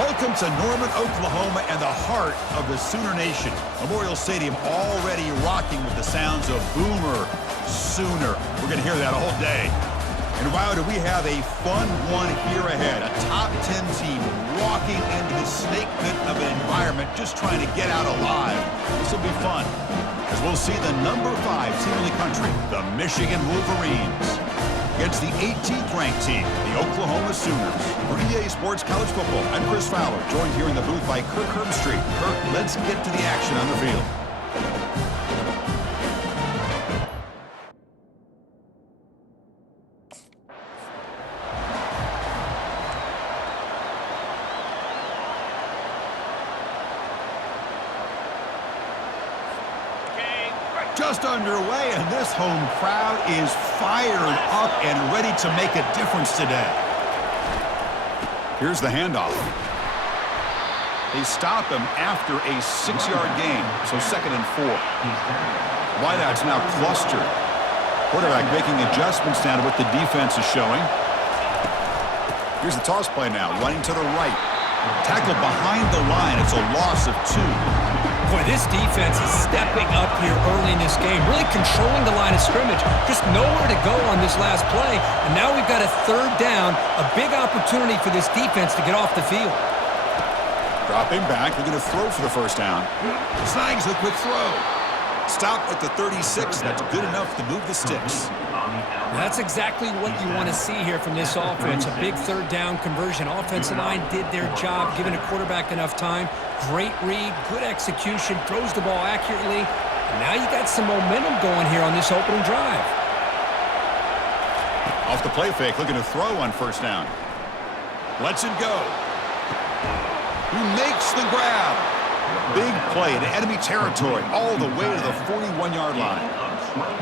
Welcome to Norman, Oklahoma, and the heart of the Sooner Nation. Memorial Stadium already rocking with the sounds of Boomer Sooner. We're going to hear that all day. And wow, do we have a fun one here ahead. A top 10 team walking into the snake pit of an environment just trying to get out alive. This will be fun, as we'll see the number 5 team in the country, the Michigan Wolverines, against the 18th ranked team, the Oklahoma Sooners. For EA Sports College Football, I'm Chris Fowler, joined here in the booth by Kirk Herbstreit. Kirk, let's get to the action on the field. Just underway, and this home crowd is fired up and ready to make a difference today. Here's the handoff. They stop him after a 6-yard gain, so 2nd and 4. Wideouts now clustered. Quarterback making adjustments now to what the defense is showing. Here's the toss play now, running to the right. Tackle behind the line. It's a loss of 2. Boy, this defense is stepping up here early in this game, really controlling the line of scrimmage. Just nowhere to go on this last play, and now we've got a 3rd down, a big opportunity for this defense to get off the field. Dropping back, they're going to throw for the 1st down. Snags the quick throw. Stop at the 36. That's good enough to move the sticks. That's exactly what you want to see here from this offense. A big 3rd down conversion. Offensive line did their job, giving a quarterback enough time. Great read, good execution, throws the ball accurately. And now you got some momentum going here on this opening drive. Off the play fake, looking to throw on 1st down. Lets it go. He makes the grab. Big play in enemy territory, all the way to the 41-yard line.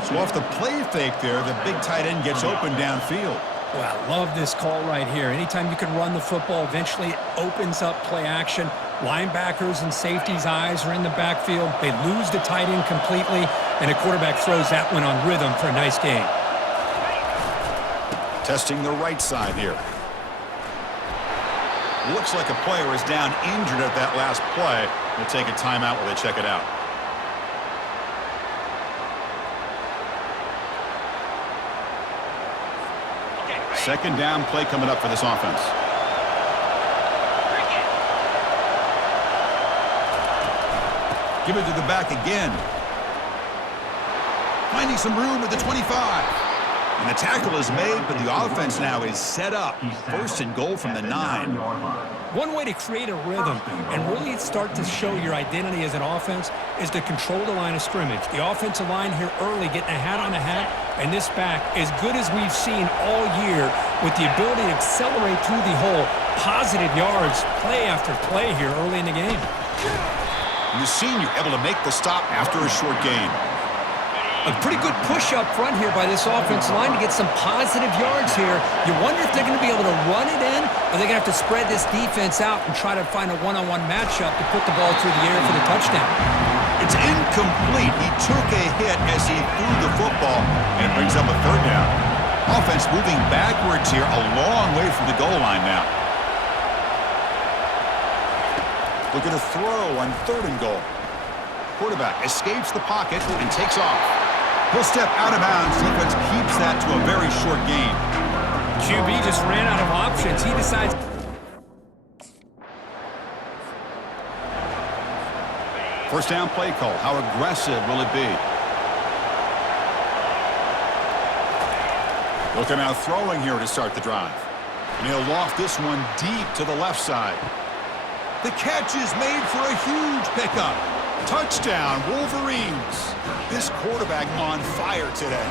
So off the play fake there, the big tight end gets open downfield. Well, I love this call right here. Anytime you can run the football, eventually it opens up play action. Linebackers and safeties' eyes are in the backfield. They lose the tight end completely, and a quarterback throws that one on rhythm for a nice gain. Testing the right side here. Looks like a player is down injured at that last play. We'll take a timeout while they check it out. Second down play coming up for this offense. Give it to the back again. Finding some room at the 25. And the tackle is made, but the offense now is set up. 1st and goal from the 9. One way to create a rhythm and really start to show your identity as an offense is to control the line of scrimmage. The offensive line here early getting a hat on a hat, and this back, as good as we've seen all year, with the ability to accelerate through the hole, positive yards, play after play here early in the game. And the senior able to make the stop after a short gain. A pretty good push up front here by this offensive line to get some positive yards here. You wonder if they're going to be able to run it in, or they're going to have to spread this defense out and try to find a one-on-one matchup to put the ball through the air for the touchdown. It's incomplete. He took a hit as he threw the football, and it brings up a 3rd down. Offense moving backwards here, a long way from the goal line now. Looking to throw on 3rd and goal. Quarterback escapes the pocket and takes off. He'll step out of bounds. Defense keeps that to a very short gain. QB just ran out of options. He decides. First down play call. How aggressive will it be? Looking out throwing here to start the drive. And he'll loft this one deep to the left side. The catch is made for a huge pickup. Touchdown, Wolverines. This quarterback on fire today.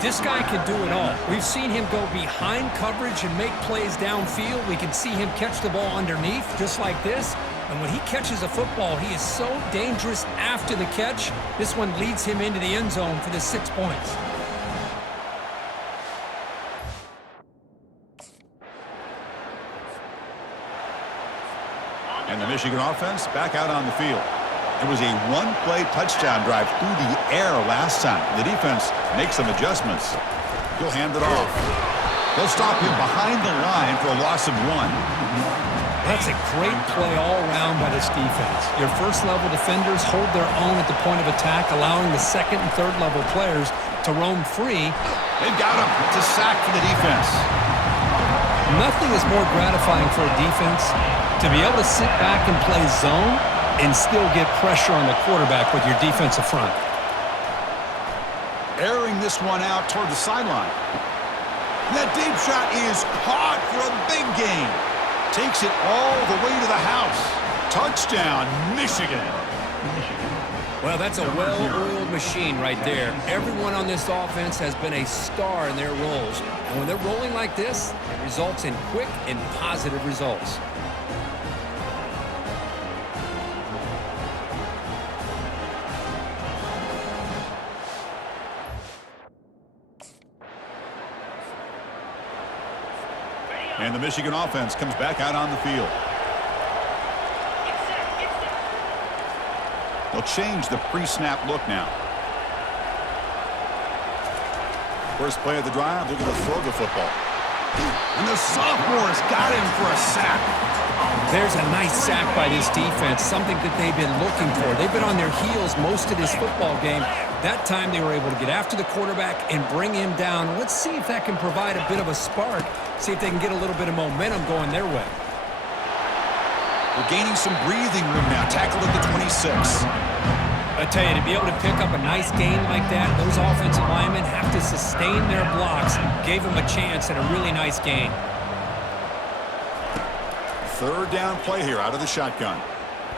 This guy can do it all. We've seen him go behind coverage and make plays downfield. We can see him catch the ball underneath just like this. And when he catches a football, he is so dangerous after the catch. This one leads him into the end zone for the 6 points. And the Michigan offense back out on the field. It was a one-play touchdown drive through the air last time. The defense makes some adjustments. He'll hand it off. They'll stop him behind the line for a loss of 1. That's a great play all around by this defense. Your first-level defenders hold their own at the point of attack, allowing the second and third-level players to roam free. They've got him. It's a sack for the defense. Nothing is more gratifying for a defense to be able to sit back and play zone and still get pressure on the quarterback with your defensive front. Airing this one out toward the sideline. That deep shot is caught for a big gain. Takes it all the way to the house. Touchdown, Michigan. Well, that's a well-oiled machine right there. Everyone on this offense has been a star in their roles. And when they're rolling like this, it results in quick and positive results. And the Michigan offense comes back out on the field. They'll change the pre-snap look now. First play of the drive, they're going to throw the football. And the sophomore's got him for a sack. There's a nice sack by this defense, something that they've been looking for. They've been on their heels most of this football game. That time they were able to get after the quarterback and bring him down. Let's see if that can provide a bit of a spark, see if they can get a little bit of momentum going their way. We're gaining some breathing room now, tackled at the 26. I tell you, to be able to pick up a nice gain like that, those offensive linemen have to sustain their blocks. Gave them a chance at a really nice gain. Third down play here out of the shotgun.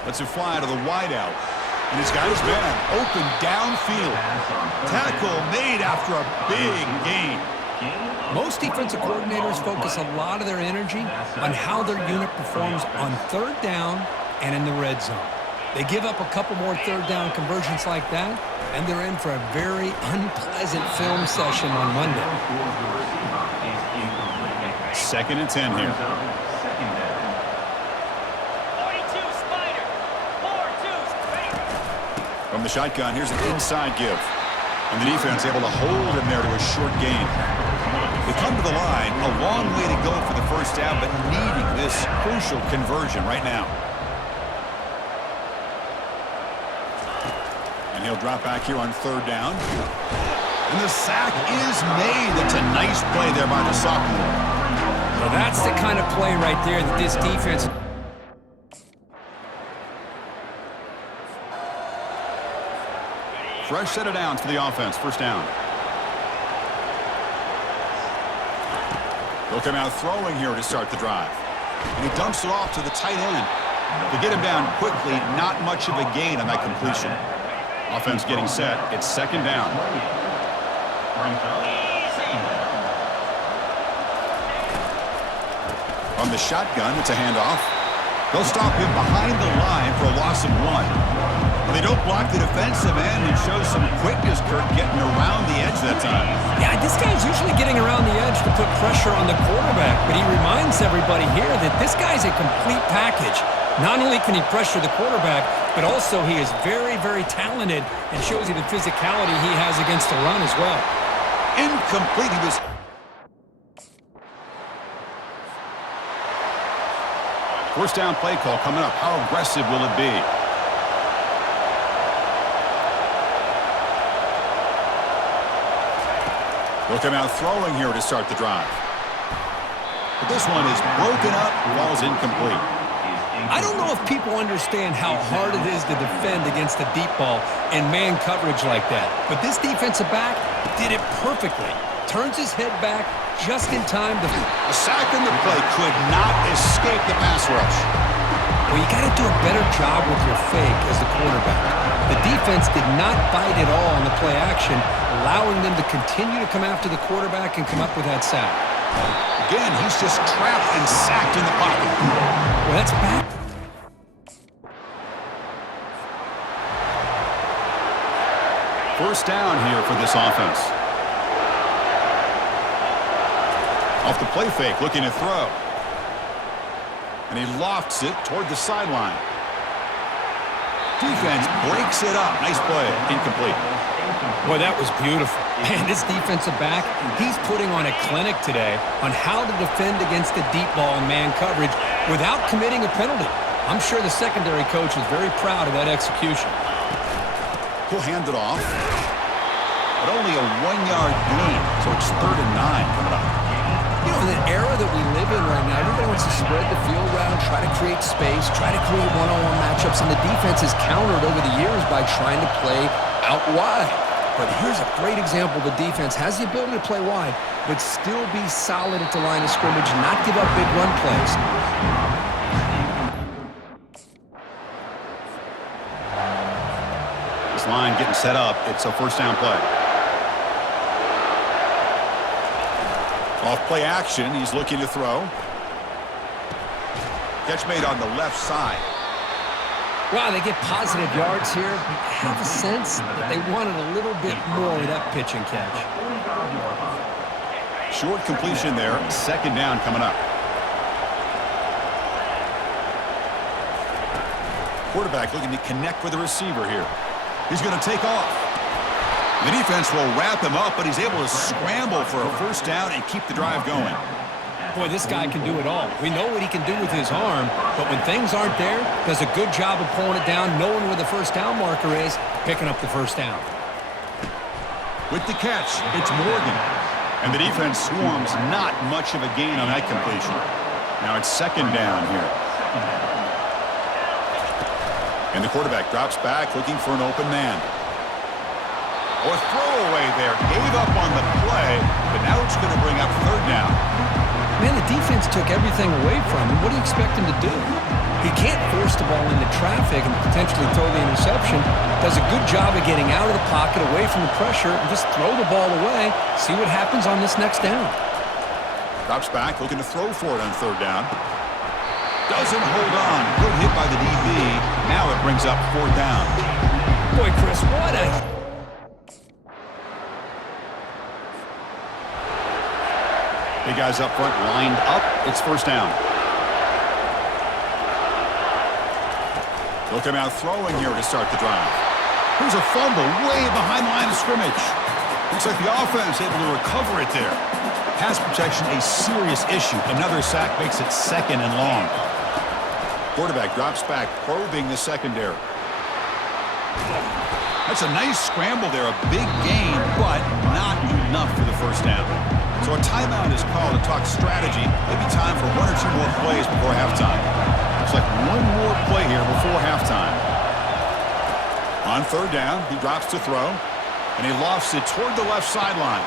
Lets it fly to the wideout. And he's got his man open downfield. Tackle made after a big gain. Most defensive coordinators focus a lot of their energy on how their unit performs on third down and in the red zone. They give up a couple more third down conversions like that, and they're in for a very unpleasant film session on Monday. 2nd and 10 here. From the shotgun, here's an inside give. And the defense able to hold him there to a short gain. They come to the line, a long way to go for the first down, but needing this crucial conversion right now. And he'll drop back here on third down. And the sack is made. That's a nice play there by the sophomore. Well, that's the kind of play right there that this defense... Fresh set of downs for the offense. First down. They'll come out throwing here to start the drive. And he dumps it off to the tight end. To get him down quickly, not much of a gain on that completion. Offense getting set. It's 2nd down. On the shotgun, it's a handoff. They'll stop him behind the line for a loss of 1. They don't block the defensive end and show some quickness, Kirk, getting around the edge that time. Yeah, this guy's usually getting around the edge to put pressure on the quarterback, but he reminds everybody here that this guy's a complete package. Not only can he pressure the quarterback, but also he is very, very talented and shows you the physicality he has against the run as well. Incomplete. He was... First down play call coming up. How aggressive will it be? They'll come out throwing here to start the drive. But this one is broken up, ball's incomplete. I don't know if people understand how hard it is to defend against a deep ball in man coverage like that. But this defensive back did it perfectly. Turns his head back just in time to... A sack in the play could not escape the pass rush. Well, you got to do a better job with your fake as the quarterback. The defense did not bite at all on the play action, allowing them to continue to come after the quarterback and come up with that sack. Again, he's just trapped and sacked in the pocket. Well, that's bad. First down here for this offense. Off the play fake, looking to throw. And he lofts it toward the sideline. Defense breaks it up. Nice play. Incomplete. Boy, that was beautiful. Man, this defensive back, he's putting on a clinic today on how to defend against the deep ball and man coverage without committing a penalty. I'm sure the secondary coach is very proud of that execution. He'll hand it off. But only a 1-yard gain, so it's 3rd and 9 coming up. You know, in the era that we live in right now, everybody wants to spread the field around, try to create space, try to create one-on-one matchups, and the defense has countered over the years by trying to play out wide. But here's a great example. The defense has the ability to play wide, but still be solid at the line of scrimmage, not give up big run plays. This line getting set up. It's a first down play. Off play action, he's looking to throw. Catch made on the left side. Wow, they get positive yards here. I have a sense that they wanted a little bit more with that pitch and catch. Short completion there, 2nd down coming up. Quarterback looking to connect with the receiver here. He's going to take off. The defense will wrap him up, but he's able to scramble for a first down and keep the drive going. Boy, this guy can do it all. We know what he can do with his arm, but when things aren't there, does a good job of pulling it down, knowing where the first down marker is, picking up the first down. With the catch, it's Morgan. And the defense swarms, not much of a gain on that completion. Now it's 2nd down here. And the quarterback drops back, looking for an open man. Or throwaway there. Gave up on the play, but now it's going to bring up 3rd down. Man, the defense took everything away from him. What do you expect him to do? He can't force the ball into traffic and potentially throw the interception. Does a good job of getting out of the pocket, away from the pressure, and just throw the ball away. See what happens on this next down. Drops back, looking to throw for it on 3rd down. Doesn't hold on. Good hit by the DB. Now it brings up 4th down. Boy, Chris, what a... Big guys up front lined up. It's 1st down. Look him out throwing here to start the drive. Here's a fumble way behind the line of scrimmage. Looks like the offense able to recover it there. Pass protection a serious issue. Another sack makes it 2nd and long. Quarterback drops back, probing the secondary. That's a nice scramble there. A big gain, but not enough for the first down. So a timeout is called to talk strategy. Maybe time for 1 or 2 more plays before halftime. Looks like 1 more play here before halftime. On 3rd down, he drops to throw, and he lofts it toward the left sideline.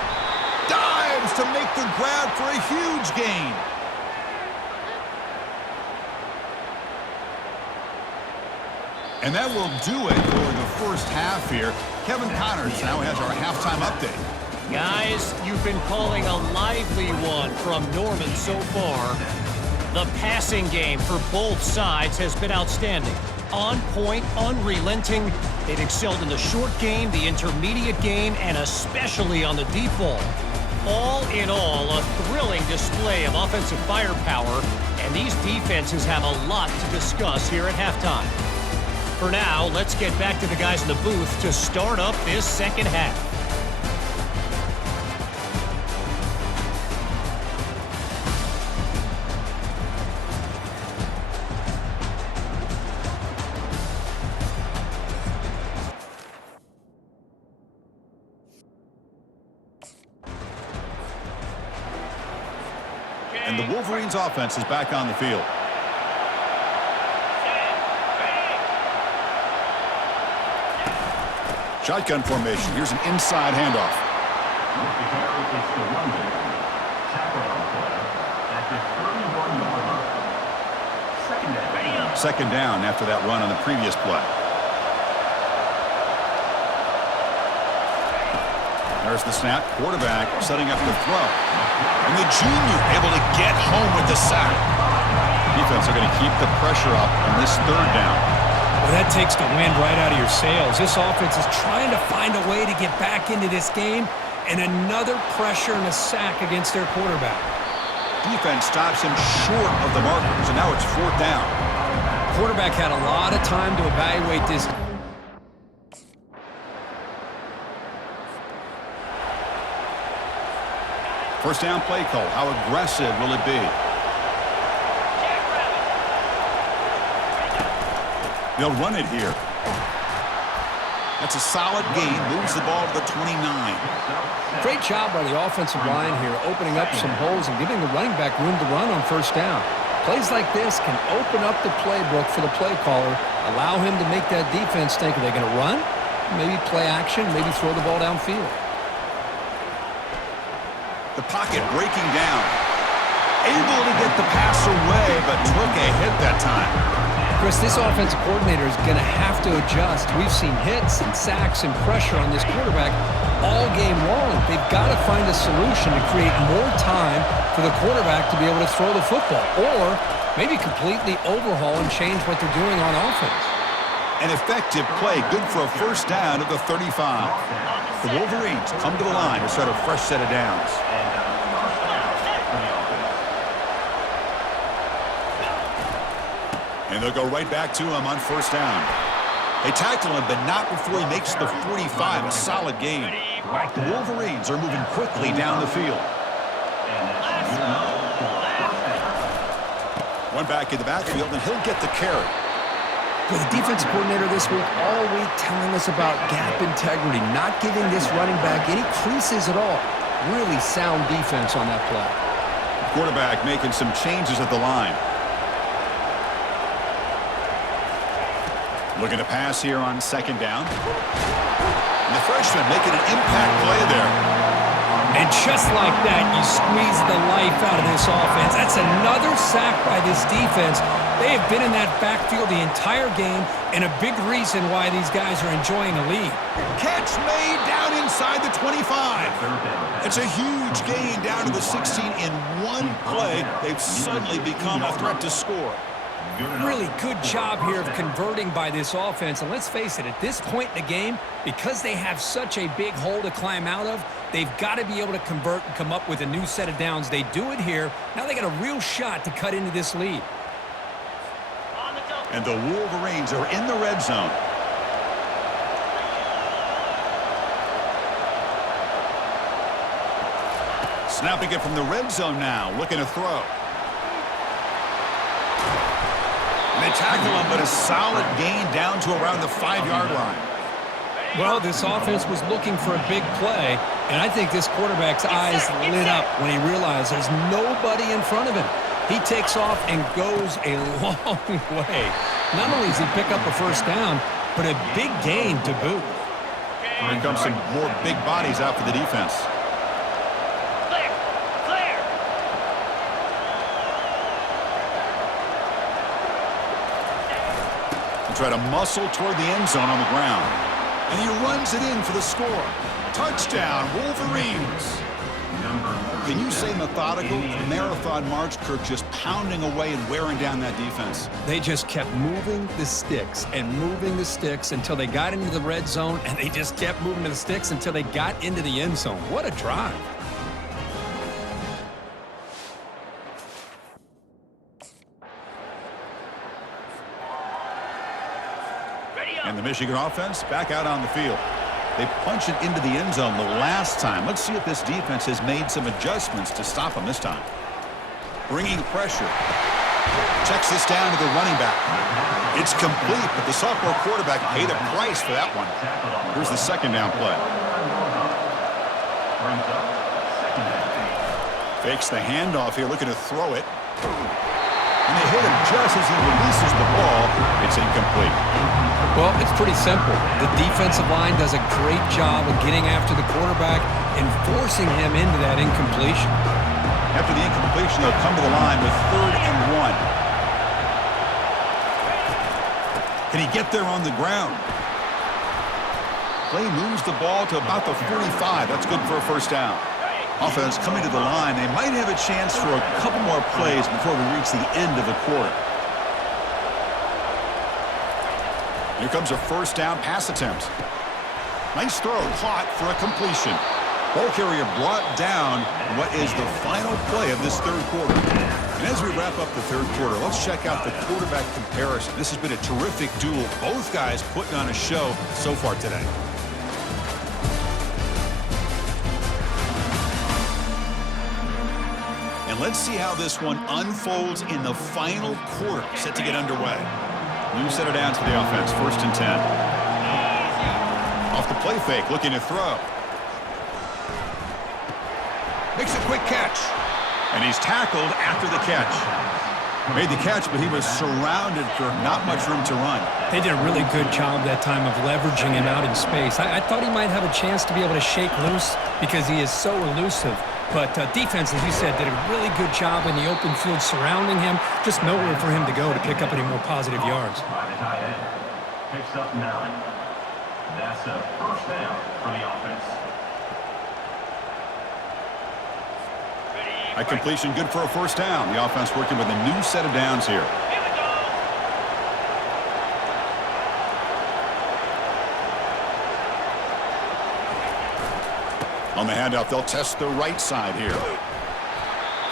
Dives to make the grab for a huge gain. And that will do it for the first half here. Kevin Connors now has our halftime update. Guys, you've been calling a lively one from Norman so far. The passing game for both sides has been outstanding. On point, unrelenting. They've excelled in the short game, the intermediate game, and especially on the deep ball. All in all, a thrilling display of offensive firepower, and these defenses have a lot to discuss here at halftime. For now, let's get back to the guys in the booth to start up this second half. And the Wolverines offense is back on the field. Shotgun formation. Here's an inside handoff. 2nd down after that run on the previous play. There's the snap. Quarterback setting up the throw. And the junior able to get home with the sack. Defense are going to keep the pressure up on this 3rd down. Well, that takes the wind right out of your sails. This offense is trying to find a way to get back into this game, and another pressure and a sack against their quarterback. Defense stops him short of the markers, and now it's 4th down. Quarterback had a lot of time to evaluate this. First down play call. How aggressive will it be? They'll run it here. That's a solid gain. Moves the ball to the 29. Great job by the offensive line here, opening up some holes and giving the running back room to run on first down. Plays like this can open up the playbook for the play caller, allow him to make that defense think, are they going to run? Maybe play action, maybe throw the ball downfield. The pocket breaking down. Able to get the pass away, but took a hit that time. Chris, this offensive coordinator is going to have to adjust. We've seen hits and sacks and pressure on this quarterback all game long. They've got to find a solution to create more time for the quarterback to be able to throw the football, or maybe completely overhaul and change what they're doing on offense. An effective play, good for a first down at the 35. The Wolverines come to the line to start a fresh set of downs. And they'll go right back to him on first down. They tackle him, but not before he makes the 45, a solid gain. The Wolverines are moving quickly down the field. One back in the backfield, and he'll get the carry. Well, the defensive coordinator this week all week telling us about gap integrity, not giving this running back any creases at all. Really sound defense on that play. Quarterback making some changes at the line. Looking to pass here on second down. And the freshman making an impact play there. And just like that, you squeeze the life out of this offense. That's another sack by this defense. They have been in that backfield the entire game, and a big reason why these guys are enjoying a lead. Catch made down inside the 25. It's a huge gain down to the 16 in one play. They've suddenly become a threat to score. Really good job here of converting by this offense. And let's face it, at this point in the game, because they have such a big hole to climb out of, they've got to be able to convert and come up with a new set of downs. They do it here. Now they got a real shot to cut into this lead. And the Wolverines are in the red zone. Snapping it from the red zone now, looking to throw. And they tackle him, but a solid gain down to around the 5-yard line. Well, this offense was looking for a big play, and I think this quarterback's eyes lit up when he realized there's nobody in front of him. He takes off and goes a long way. Not only does he pick up a first down, but a big gain to boot. Here comes some more big bodies out for the defense. Try to muscle toward the end zone on the ground. And he runs it in for the score. Touchdown, Wolverines. Can you say methodical? A marathon march, Kirk, just pounding away and wearing down that defense. They just kept moving the sticks and moving the sticks until they got into the red zone, and they just kept moving the sticks until they got into the end zone. What a drive. And the Michigan offense back out on the field. They punch it into the end zone the last time. Let's see if this defense has made some adjustments to stop them this time. Bringing pressure. Checks this down to the running back. It's complete, but the sophomore quarterback paid a price for that one. Here's the second down play. Fakes the handoff here, looking to throw it. And they hit him just as he releases the ball. It's incomplete. Well, it's pretty simple. The defensive line does a great job of getting after the quarterback and forcing him into that incompletion. After the incompletion, they'll come to the line with 3rd and 1. Can he get there on the ground? Play moves the ball to about the 45. That's good for a first down. Offense coming to the line. They might have a chance for a couple more plays before we reach the end of the quarter. Here comes a first down pass attempt. Nice throw, caught for a completion. Ball carrier brought down what is the final play of this third quarter. And as we wrap up the third quarter, let's check out the quarterback comparison. This has been a terrific duel. Both guys putting on a show so far today. And let's see how this one unfolds in the final quarter, set to get underway. New set of downs for the offense, 1st and 10. Off the play fake, looking to throw. Makes a quick catch. And he's tackled after the catch. Made the catch, but he was surrounded for not much room to run. They did a really good job that time of leveraging him out in space. I thought he might have a chance to be able to shake loose because he is so elusive. But defense, as you said, did a really good job in the open field surrounding him. Just nowhere for him to go to pick up any more positive yards. Picks up 9. That's a 1st down for the offense. A completion good for a 1st down. The offense working with a new set of downs here. On the handoff, they'll test the right side here.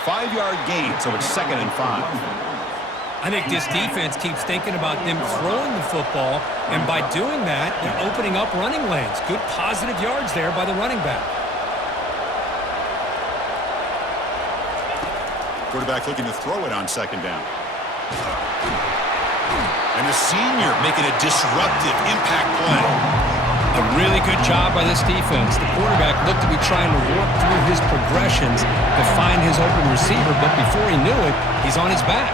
5-yard gain, so it's 2nd and 5. I think this defense keeps thinking about them throwing the football, and by doing that, they're opening up running lanes. Good positive yards there by the running back. Quarterback looking to throw it on 2nd down. And the senior making a disruptive impact play. A really good job by this defense. The quarterback looked to be trying to work through his progressions to find his open receiver, but before he knew it, he's on his back.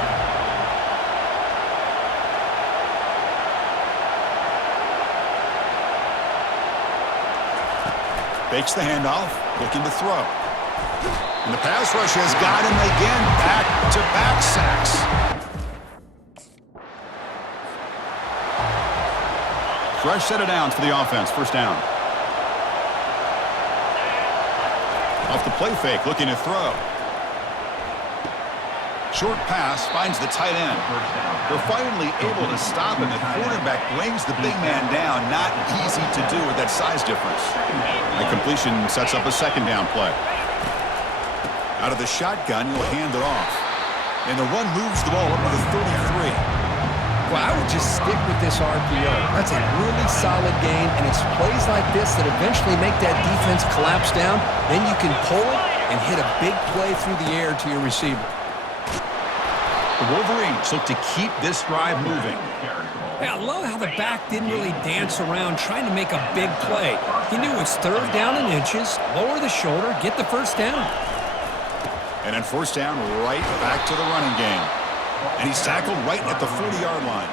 Fakes the handoff, looking to throw. And the pass rush has got him again, back-to-back sacks. Fresh set of downs for the offense, 1st down. Off the play fake, looking to throw. Short pass finds the tight end. They're finally able to stop him. The quarterback brings the big man down. Not easy to do with that size difference. The completion sets up a 2nd down play. Out of the shotgun, he'll hand it off. And the run moves the ball up to the 33. Well, I would just stick with this RPO. That's a really solid game, and it's plays like this that eventually make that defense collapse down. Then you can pull it and hit a big play through the air to your receiver. The Wolverines look to keep this drive moving. Yeah, I love how the back didn't really dance around trying to make a big play. He knew it's 3rd down in inches, lower the shoulder, get the 1st down. And then 1st down, right back to the running game. And he's tackled right at the 40-yard line.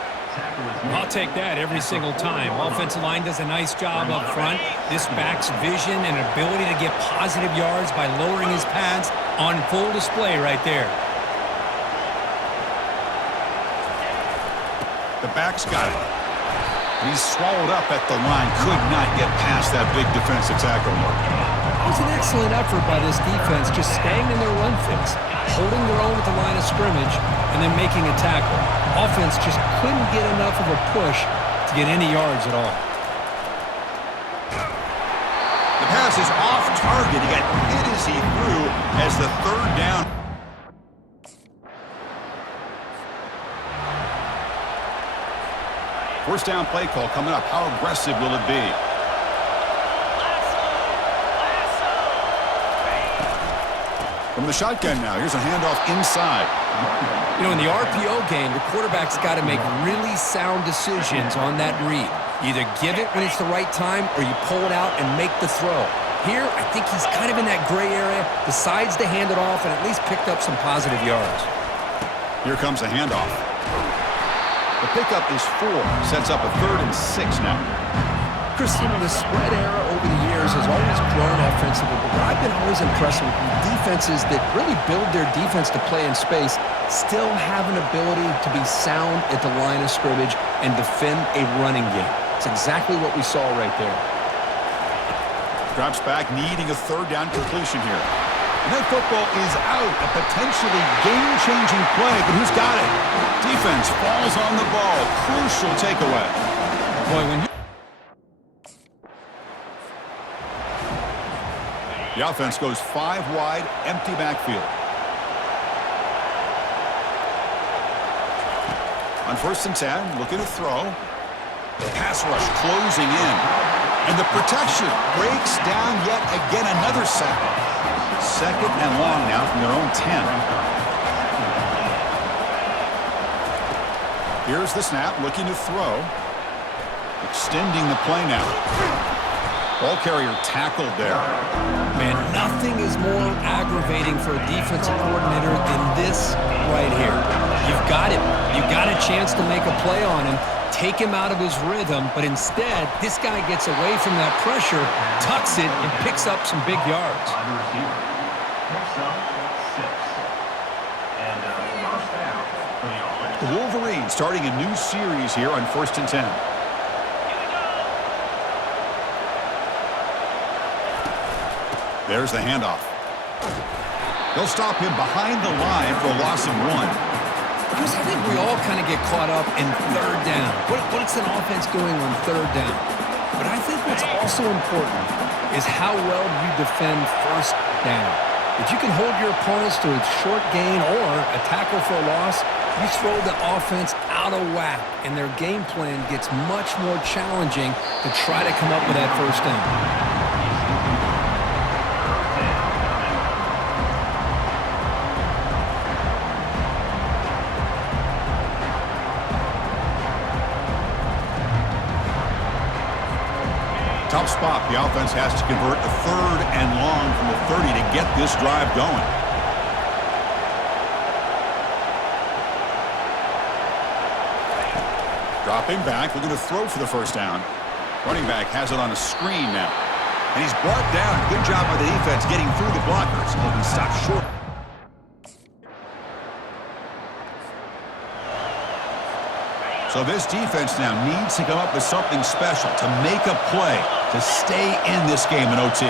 I'll take that every single time. Offensive line does a nice job up front. This back's vision and ability to get positive yards by lowering his pads on full display right there. The back's got it. He's swallowed up at the line. Could not get past that big defensive tackle. It was an excellent effort by this defense, just staying in their run fix, holding their own at the line of scrimmage, and then making a tackle. Offense just couldn't get enough of a push to get any yards at all. The pass is off target. He got hit as he threw as the 3rd down. First down play call coming up. How aggressive will it be? From the shotgun now, here's a handoff inside. You know, in the RPO game, the quarterback's got to make really sound decisions on that read. Either give it when it's the right time or you pull it out and make the throw. Here, I think he's kind of in that gray area, decides to hand it off and at least picked up some positive yards. Here comes the handoff. The pickup is 4, sets up a 3rd and 6 now. Chris, you know, the spread era over the years has always grown offensively, but what I've been always impressed with defenses that really build their defense to play in space still have an ability to be sound at the line of scrimmage and defend a running game. It's exactly what we saw right there. Drops back, needing a 3rd down completion here. And that football is out. A potentially game-changing play, but who's got it? Defense falls on the ball. Crucial takeaway. Boy, when you The offense goes 5 wide, empty backfield. On 1st and 10, looking to throw. The pass rush closing in. And the protection breaks down yet again. Another sack. second and long now from their own 10. Here's the snap, looking to throw. Extending the play now. Ball carrier tackled there. Man, nothing is more aggravating for a defensive coordinator than this right here. You've got him. You've got a chance to make a play on him, take him out of his rhythm, but instead, this guy gets away from that pressure, tucks it, and picks up some big yards. The Wolverines starting a new series here on 1st and 10. There's the handoff. They'll stop him behind the line for a loss of 1. Chris, I think we all kind of get caught up in third down. What's an offense doing on third down? But I think what's also important is how well you defend first down. If you can hold your opponents to a short gain or a tackle for a loss, you throw the offense out of whack, and their game plan gets much more challenging to try to come up with that first down. Tough spot. The offense has to convert a 3rd and long from the 30 to get this drive going. Dropping back, looking to throw for the first down. Running back has it on a screen now. And he's brought down. Good job by the defense getting through the blockers. He'll be stopped short. So this defense now needs to come up with something special to make a play to stay in this game in OT.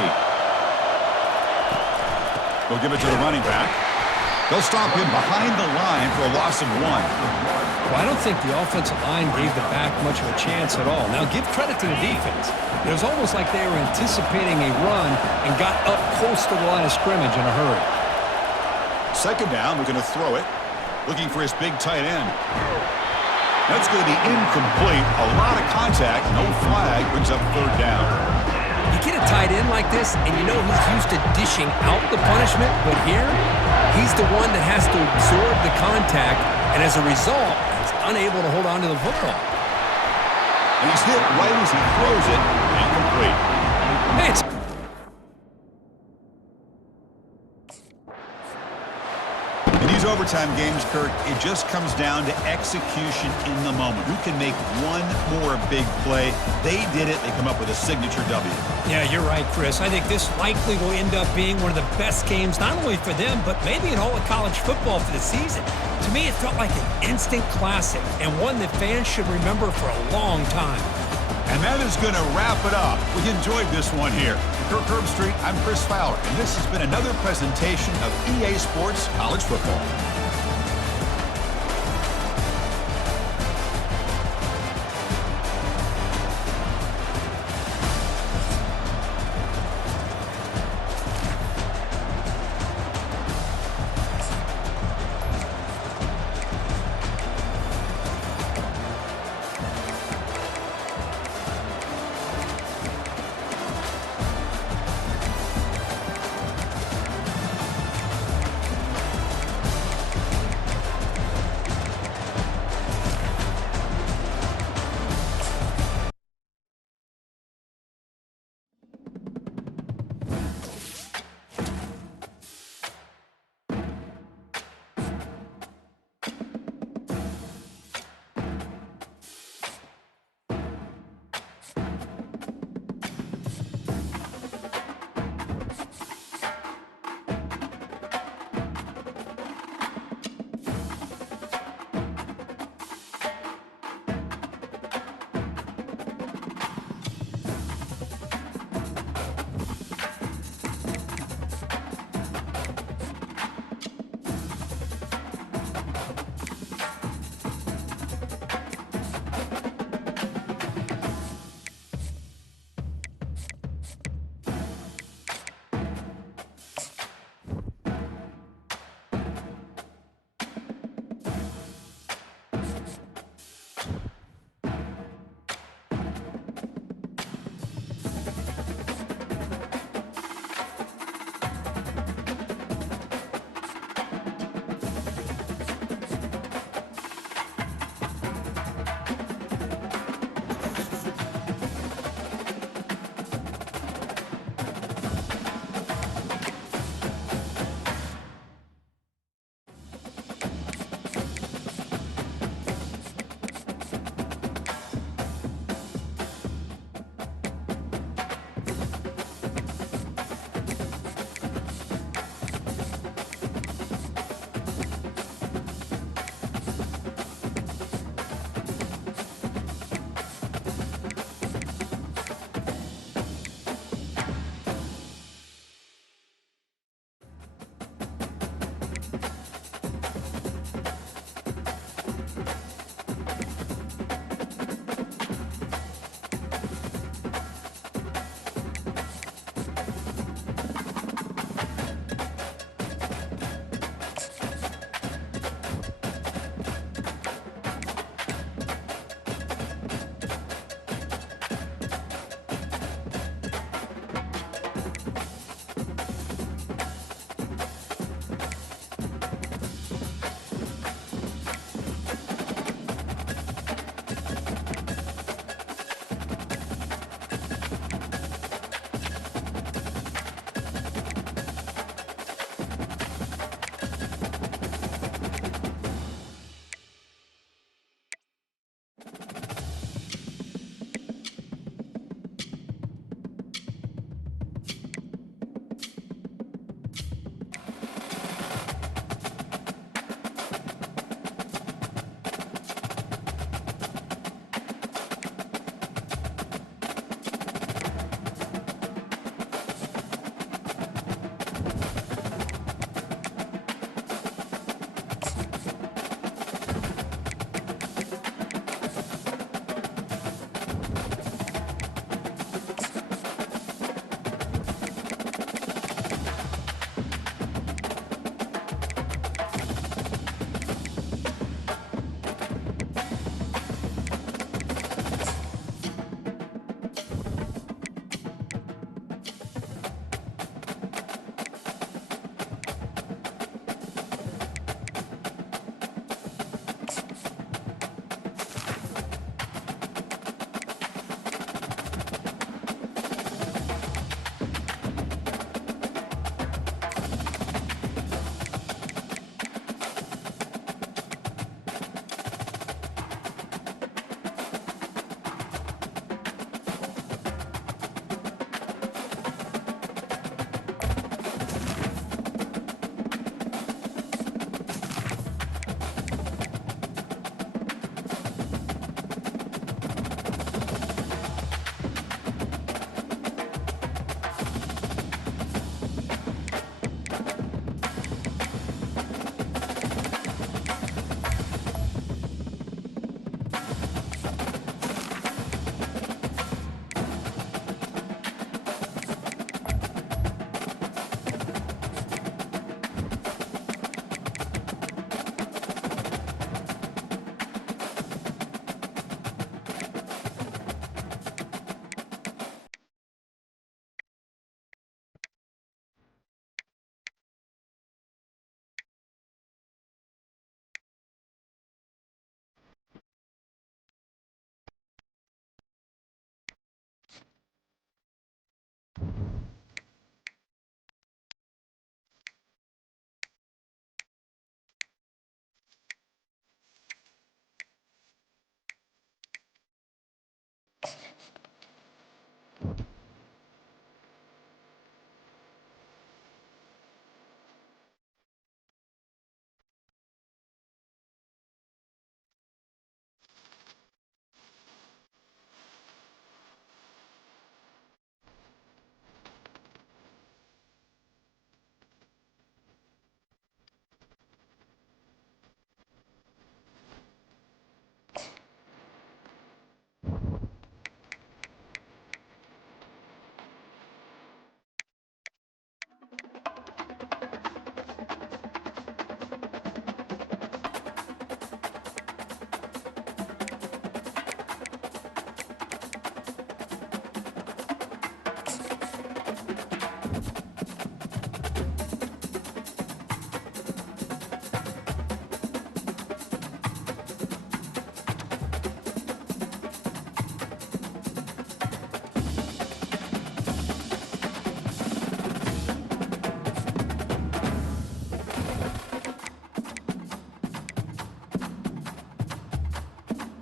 They'll give it to the running back. They'll stop him behind the line for a loss of 1. Well, I don't think the offensive line gave the back much of a chance at all. Now, give credit to the defense. It was almost like they were anticipating a run and got up close to the line of scrimmage in a hurry. 2nd down, we're going to throw it. Looking for his big tight end. That's going to be incomplete. A lot of contact. No flag. Brings up 3rd down. You get a tight end like this, and you know he's used to dishing out the punishment, but here, he's the one that has to absorb the contact, and as a result, he's unable to hold on to the football. And he's hit right as he throws it. Incomplete. Hey, it's In these overtime games, Kirk, it just comes down to execution in the moment. Who can make one more big play? They did it. They come up with a signature W. Yeah, you're right, Chris. I think this likely will end up being one of the best games, not only for them, but maybe in all of college football for the season. To me, it felt like an instant classic and one that fans should remember for a long time. And that is going to wrap it up. We enjoyed this one here. For Kirk Herbstreit, I'm Chris Fowler, and this has been another presentation of EA Sports College Football.